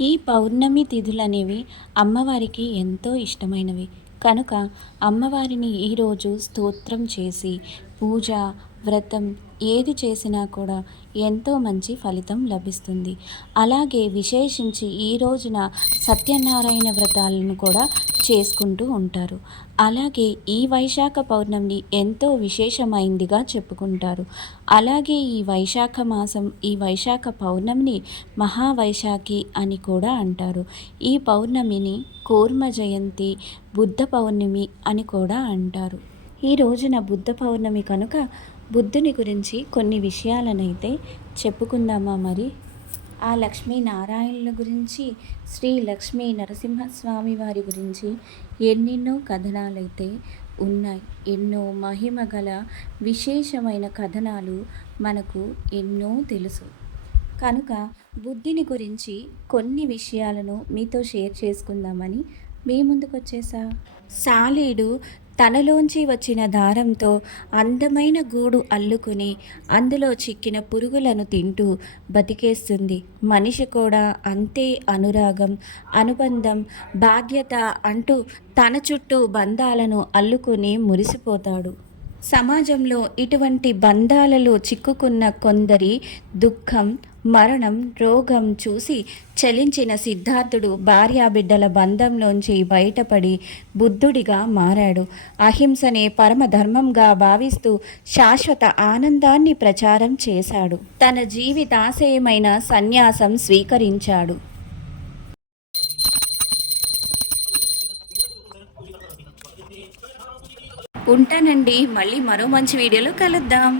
ఈ పౌర్ణమి తిథులనేవి అమ్మవారికి ఎంతో ఇష్టమైనవి. కనుక అమ్మవారిని ఈరోజు స్తోత్రం చేసి పూజ, వ్రతం ఏది చేసినా కూడా ఎంతో మంచి ఫలితం లభిస్తుంది. అలాగే విశేషించి ఈ రోజున సత్యనారాయణ వ్రతాలను కూడా చేసుకుంటూ ఉంటారు. అలాగే ఈ వైశాఖ పౌర్ణమిని ఎంతో విశేషమైందిగా చెప్పుకుంటారు. అలాగే ఈ వైశాఖ మాసం, ఈ వైశాఖ పౌర్ణమిని మహావైశాఖి అని కూడా అంటారు. ఈ పౌర్ణమిని కూర్మ జయంతి, బుద్ధ పౌర్ణమి అని కూడా అంటారు. ఈ రోజున బుద్ధ పౌర్ణమి కనుక బుద్ధుని గురించి కొన్ని విషయాలనైతే చెప్పుకుందామా మరి. ఆ లక్ష్మీనారాయణుల గురించి, శ్రీ లక్ష్మీ నరసింహస్వామి వారి గురించి ఎన్నెన్నో కథనాలైతే ఉన్నాయి. ఎన్నో మహిమ గల విశేషమైన కథనాలు మనకు ఎన్నో తెలుసు. కనుక బుద్ధుని గురించి కొన్ని విషయాలను మీతో షేర్ చేసుకుందామని మీ ముందుకు వచ్చేసా. సాలీడు తనలోంచి వచ్చిన దారంతో అందమైన గూడు అల్లుకుని అందులో చిక్కిన పురుగులను తింటూ బతికేస్తుంది. మనిషి కూడా అంతే అనురాగం, అనుబంధం, బాధ్యత అంటూ తన చుట్టూ బంధాలను అల్లుకుని మురిసిపోతాడు. సమాజంలో ఇటువంటి బంధాలలో చిక్కుకున్న కొందరి దుఃఖం, మరణం, రోగం చూసి చలించిన సిద్ధార్థుడు భార్యాబిడ్డల బంధంలోంచి బయటపడి బుద్ధుడిగా మారాడు. అహింసనే పరమధర్మంగా భావిస్తూ శాశ్వత ఆనందాన్ని ప్రచారం చేశాడు. తన జీవితాశయమైన సన్యాసం స్వీకరించాడు. ఉంటానండి, మళ్ళీ మరో మంచి వీడియోలో కలుద్దాం.